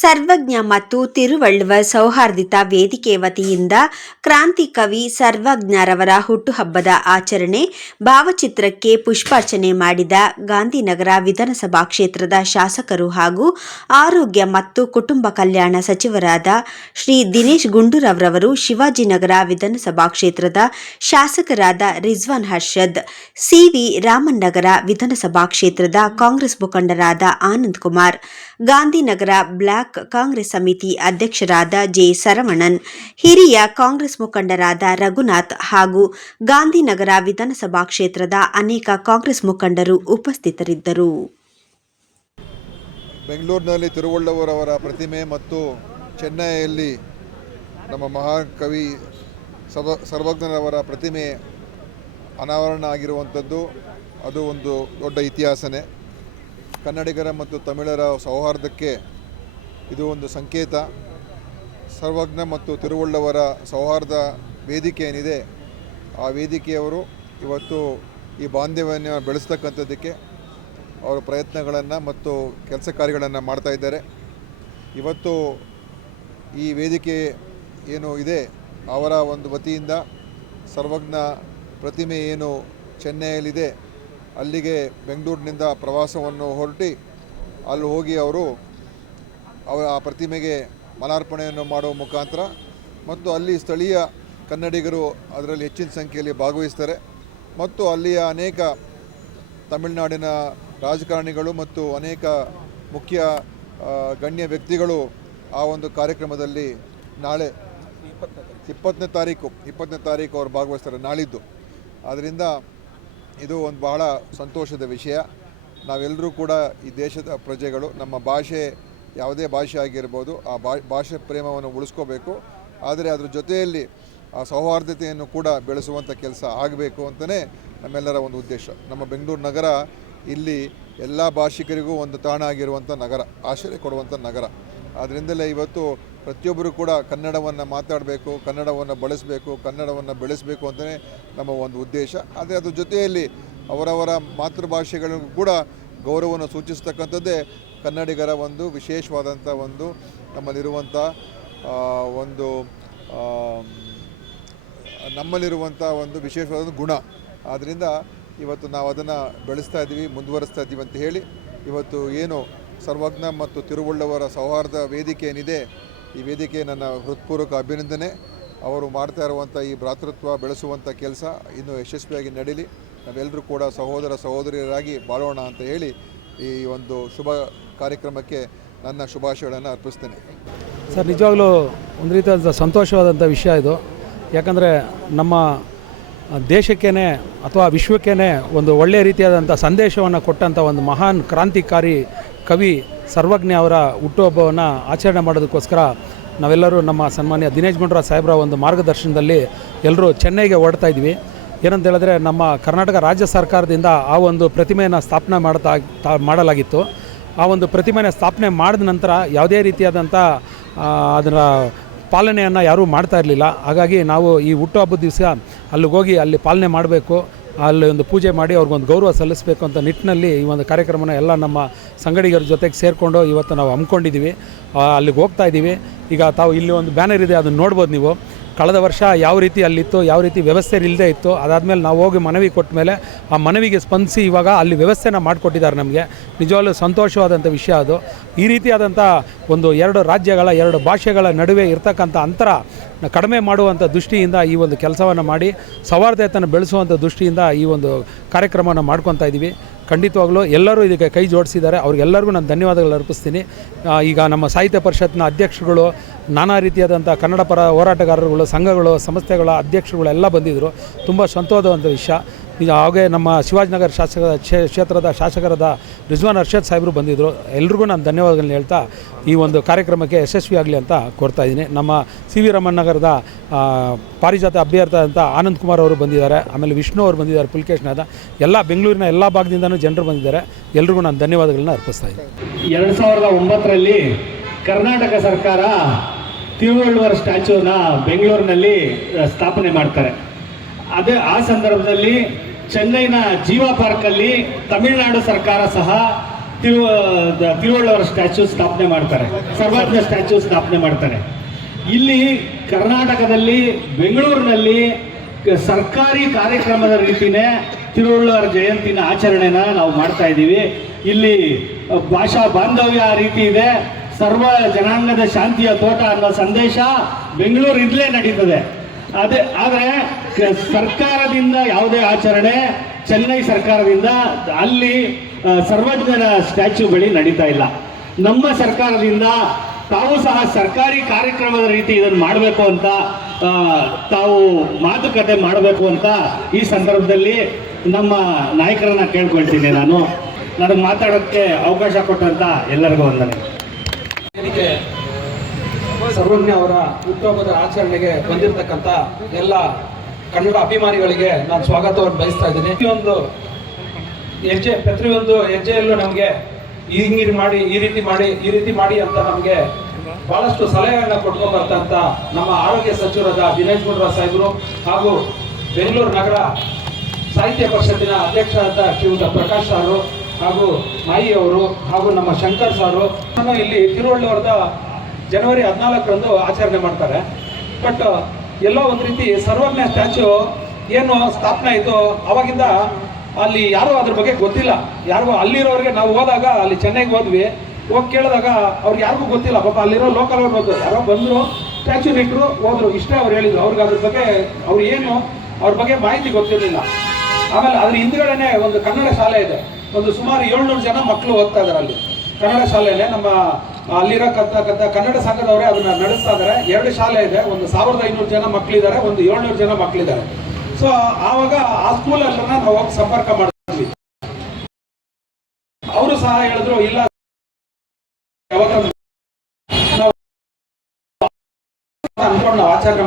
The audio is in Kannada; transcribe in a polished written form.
ಸರ್ವಜ್ಞ ಮತ್ತು ತಿರುವಳ್ಳುವರ್ ಸೌಹಾರ್ದಿತ ವೇದಿಕೆ ವತಿಯಿಂದ ಕ್ರಾಂತಿ ಕವಿ ಸರ್ವಜ್ಞರವರ ಹುಟ್ಟುಹಬ್ಬದ ಆಚರಣೆ, ಭಾವಚಿತ್ರಕ್ಕೆ ಪುಷ್ಪಾರ್ಚನೆ ಮಾಡಿದ ಗಾಂಧಿನಗರ ವಿಧಾನಸಭಾ ಕ್ಷೇತ್ರದ ಶಾಸಕರು ಹಾಗೂ ಆರೋಗ್ಯ ಮತ್ತು ಕುಟುಂಬ ಕಲ್ಯಾಣ ಸಚಿವರಾದ ಶ್ರೀ ದಿನೇಶ್ ಗುಂಡೂರಾವ್ರವರು, ಶಿವಾಜಿನಗರ ವಿಧಾನಸಭಾ ಕ್ಷೇತ್ರದ ಶಾಸಕರಾದ ರಿಜ್ವಾನ್ ಅರ್ಷದ್, ಸಿವಿ ರಾಮನ್ ನಗರ ವಿಧಾನಸಭಾ ಕ್ಷೇತ್ರದ ಕಾಂಗ್ರೆಸ್ ಮುಖಂಡರಾದ ಆನಂದ್ ಕುಮಾರ್, ಗಾಂಧಿನಗರ ಬ್ಲಾಕ್ ಕಾಂಗ್ರೆಸ್ ಸಮಿತಿ ಅಧ್ಯಕ್ಷರಾದ ಜೆ ಸರವಣನ್, ಹಿರಿಯ ಕಾಂಗ್ರೆಸ್ ಮುಖಂಡರಾದ ರಘುನಾಥ್ ಹಾಗೂ ಗಾಂಧಿನಗರ ವಿಧಾನಸಭಾ ಕ್ಷೇತ್ರದ ಅನೇಕ ಕಾಂಗ್ರೆಸ್ ಮುಖಂಡರು ಉಪಸ್ಥಿತರಿದ್ದರು. ಬೆಂಗಳೂರಿನಲ್ಲಿ ತಿರುವಳ್ಳುವರ್ ಅವರ ಪ್ರತಿಮೆ ಮತ್ತು ಚೆನ್ನೈಯಲ್ಲಿ ನಮ್ಮ ಮಹಾನ್ ಕವಿ ಸರ್ವಜ್ಞರವರ ಪ್ರತಿಮೆ ಅನಾವರಣ ಆಗಿರುವಂಥದ್ದು ಅದು ಒಂದು ದೊಡ್ಡ ಇತಿಹಾಸನೇ. ಕನ್ನಡಿಗರ ಮತ್ತು ತಮಿಳರ ಸೌಹಾರ್ದಕ್ಕೆ ಇದು ಒಂದು ಸಂಕೇತ. ಸರ್ವಜ್ಞ ಮತ್ತು ತಿರುವಳ್ಳುವರ ಸೌಹಾರ್ದ ವೇದಿಕೆ ಏನಿದೆ, ಆ ವೇದಿಕೆಯವರು ಇವತ್ತು ಈ ಬಾಂಧವ್ಯವನ್ನು ಬೆಳೆಸ್ತಕ್ಕಂಥದ್ದಕ್ಕೆ ಅವರ ಪ್ರಯತ್ನಗಳನ್ನು ಮತ್ತು ಕೆಲಸ ಕಾರ್ಯಗಳನ್ನು ಮಾಡ್ತಾ ಇದ್ದಾರೆ. ಇವತ್ತು ಈ ವೇದಿಕೆ ಏನು ಇದೆ ಅವರ ಒಂದು ವತಿಯಿಂದ ಸರ್ವಜ್ಞ ಪ್ರತಿಮೆ ಏನು ಚೆನ್ನೈಯಲ್ಲಿದೆ ಅಲ್ಲಿಗೆ ಬೆಂಗಳೂರಿನಿಂದ ಪ್ರವಾಸವನ್ನು ಹೊರಟಿ ಅಲ್ಲಿ ಹೋಗಿ ಅವರು ಆ ಪ್ರತಿಮೆಗೆ ಮಾಲಾರ್ಪಣೆಯನ್ನು ಮಾಡುವ ಮುಖಾಂತರ ಮತ್ತು ಅಲ್ಲಿ ಸ್ಥಳೀಯ ಕನ್ನಡಿಗರು ಅದರಲ್ಲಿ ಹೆಚ್ಚಿನ ಸಂಖ್ಯೆಯಲ್ಲಿ ಭಾಗವಹಿಸ್ತಾರೆ ಮತ್ತು ಅಲ್ಲಿಯ ಅನೇಕ ತಮಿಳುನಾಡಿನ ರಾಜಕಾರಣಿಗಳು ಮತ್ತು ಅನೇಕ ಮುಖ್ಯ ಗಣ್ಯ ವ್ಯಕ್ತಿಗಳು ಆ ಒಂದು ಕಾರ್ಯಕ್ರಮದಲ್ಲಿ ನಾಳೆ 20ನೇ ತಾರೀಕು ಅವರು ಭಾಗವಹಿಸ್ತಾರೆ, ನಾಳಿದ್ದು. ಆದ್ದರಿಂದ ಇದು ಒಂದು ಬಹಳ ಸಂತೋಷದ ವಿಷಯ. ನಾವೆಲ್ಲರೂ ಕೂಡ ಈ ದೇಶದ ಪ್ರಜೆಗಳು, ನಮ್ಮ ಭಾಷೆ ಯಾವುದೇ ಭಾಷೆ ಆಗಿರ್ಬೋದು, ಆ ಭಾಷೆ ಪ್ರೇಮವನ್ನು ಉಳಿಸ್ಕೋಬೇಕು. ಆದರೆ ಅದರ ಜೊತೆಯಲ್ಲಿ ಆ ಸೌಹಾರ್ದತೆಯನ್ನು ಕೂಡ ಬೆಳೆಸುವಂಥ ಕೆಲಸ ಆಗಬೇಕು ಅಂತಲೇ ನಮ್ಮೆಲ್ಲರ ಒಂದು ಉದ್ದೇಶ. ನಮ್ಮ ಬೆಂಗಳೂರು ನಗರ ಇಲ್ಲಿ ಎಲ್ಲ ಭಾಷಿಕರಿಗೂ ಒಂದು ತಾಣ ಆಗಿರುವಂಥ ನಗರ, ಆಶ್ರಯ ಕೊಡುವಂಥ ನಗರ. ಆದ್ದರಿಂದಲೇ ಇವತ್ತು ಪ್ರತಿಯೊಬ್ಬರು ಕೂಡ ಕನ್ನಡವನ್ನು ಮಾತಾಡಬೇಕು, ಕನ್ನಡವನ್ನು ಬಳಸಬೇಕು, ಕನ್ನಡವನ್ನು ಬೆಳೆಸಬೇಕು ಅಂತಲೇ ನಮ್ಮ ಒಂದು ಉದ್ದೇಶ. ಆದರೆ ಅದ್ರ ಜೊತೆಯಲ್ಲಿ ಅವರವರ ಮಾತೃಭಾಷೆಗಳಿಗೂ ಕೂಡ ಗೌರವವನ್ನು ಸೂಚಿಸ್ತಕ್ಕಂಥದ್ದೇ ಕನ್ನಡಿಗರ ಒಂದು ವಿಶೇಷವಾದಂಥ ಒಂದು ನಮ್ಮಲ್ಲಿರುವಂಥ ಒಂದು ವಿಶೇಷವಾದ ಗುಣ. ಆದ್ದರಿಂದ ಇವತ್ತು ನಾವು ಅದನ್ನು ಬೆಳೆಸ್ತಾ ಇದ್ದೀವಿ, ಮುಂದುವರಿಸ್ತಾ ಇದ್ದೀವಿ ಅಂತ ಹೇಳಿ ಇವತ್ತು ಏನು ಸರ್ವಜ್ಞ ಮತ್ತು ತಿರುವಳ್ಳುವರ ಸೌಹಾರ್ದ ವೇದಿಕೆ ಏನಿದೆ, ಈ ವೇದಿಕೆ ನನ್ನ ಹೃತ್ಪೂರ್ವಕ ಅಭಿನಂದನೆ. ಅವರು ಮಾಡ್ತಾ ಇರುವಂಥ ಈ ಭ್ರಾತೃತ್ವ ಬೆಳೆಸುವಂಥ ಕೆಲಸ ಇನ್ನೂ ಯಶಸ್ವಿಯಾಗಿ ನಡೀಲಿ. ನಾವೆಲ್ಲರೂ ಕೂಡ ಸಹೋದರ ಸಹೋದರಿಯರಾಗಿ ಬಾಳೋಣ ಅಂತ ಹೇಳಿ ಈ ಒಂದು ಶುಭ ಕಾರ್ಯಕ್ರಮಕ್ಕೆ ನನ್ನ ಶುಭಾಶಯಗಳನ್ನು ಅರ್ಪಿಸ್ತೇನೆ. ಸರ್, ನಿಜವಾಗ್ಲೂ ಒಂದು ರೀತಿಯಾದ ಸಂತೋಷವಾದಂಥ ವಿಷಯ ಇದು. ಯಾಕಂದರೆ ನಮ್ಮ ದೇಶಕ್ಕೇ ಅಥವಾ ವಿಶ್ವಕ್ಕೇ ಒಂದು ಒಳ್ಳೆಯ ರೀತಿಯಾದಂಥ ಸಂದೇಶವನ್ನು ಕೊಟ್ಟಂಥ ಒಂದು ಮಹಾನ್ ಕ್ರಾಂತಿಕಾರಿ ಕವಿ ಸರ್ವಜ್ಞ ಅವರ ಹುಟ್ಟುಹಬ್ಬವನ್ನು ಆಚರಣೆ ಮಾಡೋದಕ್ಕೋಸ್ಕರ ನಾವೆಲ್ಲರೂ ನಮ್ಮ ಸನ್ಮಾನ್ಯ ದಿನೇಶ್ ಗುಂಡೂರಾವ್ ಸಾಹೇಬ್ರ ಒಂದು ಮಾರ್ಗದರ್ಶನದಲ್ಲಿ ಎಲ್ಲರೂ ಚೆನ್ನೈಗೆ ಹೊರಡ್ತಾ ಇದ್ವಿ. ಏನಂತ ಹೇಳಿದ್ರೆ, ನಮ್ಮ ಕರ್ನಾಟಕ ರಾಜ್ಯ ಸರ್ಕಾರದಿಂದ ಆ ಒಂದು ಪ್ರತಿಮೆಯನ್ನು ಸ್ಥಾಪನೆ ಮಾಡಲಾಗಿತ್ತು. ಆ ಒಂದು ಪ್ರತಿಮೆಯನ್ನು ಸ್ಥಾಪನೆ ಮಾಡಿದ ನಂತರ ಯಾವುದೇ ರೀತಿಯಾದಂಥ ಅದರ ಪಾಲನೆಯನ್ನು ಯಾರೂ ಮಾಡ್ತಾ ಇರಲಿಲ್ಲ. ಹಾಗಾಗಿ ನಾವು ಈ ಹುಟ್ಟುಹಬ್ಬದ ದಿವಸ ಅಲ್ಲಿಗೆ ಹೋಗಿ ಅಲ್ಲಿ ಪಾಲನೆ ಮಾಡಬೇಕು, ಅಲ್ಲಿ ಒಂದು ಪೂಜೆ ಮಾಡಿ ಅವ್ರಿಗೊಂದು ಗೌರವ ಸಲ್ಲಿಸಬೇಕು ಅಂತ ನಿಟ್ಟಿನಲ್ಲಿ ಈ ಒಂದು ಕಾರ್ಯಕ್ರಮನ ಎಲ್ಲ ನಮ್ಮ ಸಂಗಡಿಗರ ಜೊತೆಗೆ ಸೇರಿಕೊಂಡು ಇವತ್ತು ನಾವು ಹಮ್ಮಿಕೊಂಡಿದ್ದೀವಿ. ಅಲ್ಲಿಗೆ ಹೋಗ್ತಾ ಇದ್ದೀವಿ. ಈಗ ತಾವು ಇಲ್ಲಿ ಒಂದು ಬ್ಯಾನರ್ ಇದೆ, ಅದನ್ನು ನೋಡ್ಬೋದು ನೀವು. ಕಳೆದ ವರ್ಷ ಯಾವ ರೀತಿ ಅಲ್ಲಿತ್ತು, ಯಾವ ರೀತಿ ವ್ಯವಸ್ಥೆ ಇಲ್ಲದೆ ಇತ್ತು, ಅದಾದಮೇಲೆ ನಾವು ಹೋಗಿ ಮನವಿ ಕೊಟ್ಟ ಮೇಲೆ ಆ ಮನವಿಗೆ ಸ್ಪಂದಿಸಿ ಇವಾಗ ಅಲ್ಲಿ ವ್ಯವಸ್ಥೆನ ಮಾಡಿಕೊಟ್ಟಿದ್ದಾರೆ. ನಮಗೆ ನಿಜವಾಗ್ಲೂ ಸಂತೋಷವಾದಂಥ ವಿಷಯ ಅದು. ಈ ರೀತಿಯಾದಂಥ ಒಂದು 2 ರಾಜ್ಯಗಳ 2 ಭಾಷೆಗಳ ನಡುವೆ ಇರ್ತಕ್ಕಂಥ ಅಂತರ ಕಡಿಮೆ ಮಾಡುವಂಥ ದೃಷ್ಟಿಯಿಂದ ಈ ಒಂದು ಕೆಲಸವನ್ನು ಮಾಡಿ ಸೌಹಾರ್ದತೆಯನ್ನು ಬೆಳೆಸುವಂಥ ದೃಷ್ಟಿಯಿಂದ ಈ ಒಂದು ಕಾರ್ಯಕ್ರಮವನ್ನು ಮಾಡ್ಕೊತಾ ಇದ್ದೀವಿ. ಖಂಡಿತವಾಗ್ಲೂ ಎಲ್ಲರೂ ಇದಕ್ಕೆ ಕೈ ಜೋಡಿಸಿದ್ದಾರೆ. ಅವ್ರಿಗೆಲ್ಲರಿಗೂ ನಾನು ಧನ್ಯವಾದಗಳು ಅರ್ಪಿಸ್ತೀನಿ. ಈಗ ನಮ್ಮ ಸಾಹಿತ್ಯ ಪರಿಷತ್ನ ಅಧ್ಯಕ್ಷರುಗಳು, ನಾನಾ ರೀತಿಯಾದಂಥ ಕನ್ನಡ ಪರ ಹೋರಾಟಗಾರರುಗಳು, ಸಂಘಗಳು, ಸಂಸ್ಥೆಗಳ ಅಧ್ಯಕ್ಷರುಗಳು ಎಲ್ಲ ಬಂದಿದ್ದರು. ತುಂಬ ಸಂತೋಷವಾದಂಥ ವಿಷಯ. ಈಗ ಹಾಗೆ ನಮ್ಮ ಶಿವಾಜಿನಗರ ಕ್ಷೇತ್ರದ ಶಾಸಕರಾದ ರಿಜ್ವಾನ್ ಅರ್ಷದ್ ಸಾಹೇಬರು ಬಂದಿದ್ದರು. ಎಲ್ರಿಗೂ ನಾನು ಧನ್ಯವಾದಗಳನ್ನ ಹೇಳ್ತಾ ಈ ಒಂದು ಕಾರ್ಯಕ್ರಮಕ್ಕೆ ಯಶಸ್ವಿಯಾಗಲಿ ಅಂತ ಕೋರ್ತಾ ಇದ್ದೀನಿ. ನಮ್ಮ ಸಿ ವಿ ರಾಮನ್ ನಗರದ ಪಾರಿಜಾತ ಅಭ್ಯರ್ಥಿ ಅಂತ ಆನಂದ್ ಕುಮಾರ್ ಅವರು ಬಂದಿದ್ದಾರೆ. ಆಮೇಲೆ ವಿಷ್ಣು ಅವರು ಬಂದಿದ್ದಾರೆ, ಪುಲ್ಕೇಶ್ನಾದ. ಎಲ್ಲ ಬೆಂಗಳೂರಿನ ಎಲ್ಲ ಭಾಗದಿಂದನೂ ಜನರು ಬಂದಿದ್ದಾರೆ. ಎಲ್ರಿಗೂ ನಾನು ಧನ್ಯವಾದಗಳನ್ನ ಅರ್ಪಿಸ್ತಾ ಇದ್ದೀನಿ. 2009ರಲ್ಲಿ ಕರ್ನಾಟಕ ಸರ್ಕಾರ ತಿರುವಳ್ಳುವರ್ ಸ್ಟ್ಯಾಚ್ಯೂನ ಬೆಂಗಳೂರಿನಲ್ಲಿ ಸ್ಥಾಪನೆ ಮಾಡ್ತಾರೆ. ಆ ಸಂದರ್ಭದಲ್ಲಿ ಚೆನ್ನೈನ ಜೀವಾ ಪಾರ್ಕಲ್ಲಿ ತಮಿಳುನಾಡು ಸರ್ಕಾರ ಸಹ ತಿರುವಳ್ಳವರ ಸ್ಟ್ಯಾಚ್ಯೂ ಸ್ಥಾಪನೆ ಮಾಡ್ತಾರೆ, ಸರ್ವಜ್ಞ ಸ್ಟ್ಯಾಚ್ಯೂ ಸ್ಥಾಪನೆ ಮಾಡ್ತಾರೆ. ಇಲ್ಲಿ ಕರ್ನಾಟಕದಲ್ಲಿ ಬೆಂಗಳೂರಿನಲ್ಲಿ ಸರ್ಕಾರಿ ಕಾರ್ಯಕ್ರಮದ ರೀತಿಯೇ ತಿರುವಳ್ಳವರ ಜಯಂತಿನ ಆಚರಣೆನ ನಾವು ಮಾಡ್ತಾ ಇದ್ದೀವಿ. ಇಲ್ಲಿ ಭಾಷಾ ಬಾಂಧವ್ಯ ರೀತಿ ಇದೆ, ಸರ್ವ ಜನಾಂಗದ ಶಾಂತಿಯ ತೋಟ ಅನ್ನೋ ಸಂದೇಶ ಬೆಂಗಳೂರಿಂದಲೇ ನಡೀತದೆ. ಆದರೆ ಸರ್ಕಾರದಿಂದ ಯಾವುದೇ ಆಚರಣೆ ಚೆನ್ನೈ ಸರ್ಕಾರದಿಂದ ಅಲ್ಲಿ ಸರ್ವಜ್ಞನ ಸ್ಟ್ಯಾಚ್ಯೂ ಬಳಿ ನಡೀತಾ ಇಲ್ಲ. ನಮ್ಮ ಸರ್ಕಾರದಿಂದ ತಾವು ಸಹ ಸರ್ಕಾರಿ ಕಾರ್ಯಕ್ರಮದ ರೀತಿ ಇದನ್ನು ಮಾಡಬೇಕು ಅಂತ ತಾವು ಮಾತುಕತೆ ಮಾಡಬೇಕು ಅಂತ ಈ ಸಂದರ್ಭದಲ್ಲಿ ನಮ್ಮ ನಾಯಕರನ್ನ ಕೇಳ್ಕೊಳ್ತೀನಿ. ನನಗೆ ಮಾತಾಡೋಕ್ಕೆ ಅವಕಾಶ ಕೊಟ್ಟಂತ ಎಲ್ಲರಿಗೂ ವಂದನೆ. ಸರ್ವಜ್ಞ ಅವರ ಹುಟ್ಟುಹಬ್ಬದ ಆಚರಣೆಗೆ ಬಂದಿರತಕ್ಕಂಥ ಎಲ್ಲ ಕನ್ನಡ ಅಭಿಮಾನಿಗಳಿಗೆ ನಾನು ಸ್ವಾಗತವನ್ನು ಬಯಸ್ತಾ ಇದ್ದೀನಿ. ಪ್ರತಿಯೊಂದು ಹೆಜ್ಜೆಯಲ್ಲೂ ನಮಗೆ ಹಿಂಗೆ ಮಾಡಿ ಈ ರೀತಿ ಮಾಡಿ ಅಂತ ನಮಗೆ ಬಹಳಷ್ಟು ಸಲಹೆಗಳನ್ನ ಕೊಟ್ಕೊಂಡು ಬರ್ತಂತ ನಮ್ಮ ಆರೋಗ್ಯ ಸಚಿವರಾದ ದಿನೇಶ್ ಗುಂಡೂರಾವ್ ಸಾಹೇಬರು ಹಾಗೂ ಬೆಂಗಳೂರು ನಗರ ಸಾಹಿತ್ಯ ಪರಿಷತ್ತಿನ ಅಧ್ಯಕ್ಷರಾದ ಶ್ರೀಯುತ ಪ್ರಕಾಶ್ ಸಾರು ಹಾಗೂ ಮಾಯಿ ಅವರು ಹಾಗೂ ನಮ್ಮ ಶಂಕರ್ ಸಾರು ಇಲ್ಲಿ ತಿರುವಳ್ಳೂರದ ಜನವರಿ 14ರಂದು ಆಚರಣೆ ಮಾಡ್ತಾರೆ. ಬಟ್ ಎಲ್ಲೋ ಒಂದು ರೀತಿ ಸರ್ವಜ್ಞ ಸ್ಟ್ಯಾಚ್ಯೂ ಏನು ಸ್ಥಾಪನೆ ಆಯಿತು ಅವಾಗಿಂದ ಅಲ್ಲಿ ಯಾರೂ ಅದ್ರ ಬಗ್ಗೆ ಗೊತ್ತಿಲ್ಲ. ಯಾರಿಗೂ ಅಲ್ಲಿರೋರಿಗೆ ನಾವು ಹೋದಾಗ ಅಲ್ಲಿ ಚೆನ್ನೈಗೆ ಹೋದ್ವಿ, ಹೋಗಿ ಕೇಳಿದಾಗ ಅವ್ರಿಗೆ ಯಾರಿಗೂ ಗೊತ್ತಿಲ್ಲ. ಪಾಪ ಅಲ್ಲಿರೋ ಲೋಕಲ್ ಅವ್ರು ಹೋದ್ರು, ಯಾರೋ ಬಂದರು ಸ್ಟ್ಯಾಚ್ಯೂ ಇಟ್ಟರು ಹೋದ್ರು, ಇಷ್ಟೇ ಅವ್ರು ಹೇಳಿದ್ರು. ಅವ್ರಿಗೆ ಅದ್ರ ಬಗ್ಗೆ ಅವ್ರ ಬಗ್ಗೆ ಮಾಹಿತಿ ಗೊತ್ತಿರಲಿಲ್ಲ. ಆಮೇಲೆ ಅದ್ರ ಹಿಂದ್ಗಡೆನೆ ಒಂದು ಕನ್ನಡ ಶಾಲೆ ಇದೆ, ಒಂದು ಸುಮಾರು 700 ಜನ ಮಕ್ಕಳು ಓದ್ತಾ ಇದ್ದಾರೆ ಅಲ್ಲಿ ಕನ್ನಡ ಶಾಲೆಯಲ್ಲೇ. ನಮ್ಮ ಅಲ್ಲಿರತಕ್ಕಂಥ ಕನ್ನಡ ಸಂಘದವರೇ ಅದನ್ನ ನಡೆಸ್ತಾ ಇದ್ದಾರೆ. 2 ಶಾಲೆ ಇದೆ, ಒಂದು 1500 ಜನ ಮಕ್ಕಳಿದ್ದಾರೆ, ಒಂದು 700 ಜನ ಮಕ್ಕಳಿದ್ದಾರೆ. ಸೊ ಆವಾಗ ಆ ಸ್ಕೂಲಲ್ಲಿ ನಾವು ಹೋಗಿ ಸಂಪರ್ಕ ಮಾಡಿದ್ವಿ. ಅವರು ಸಹ ಹೇಳಿದ್ರು ಇಲ್ಲ ಯಾವಾಗ ನಾವು ಆಚರಣೆ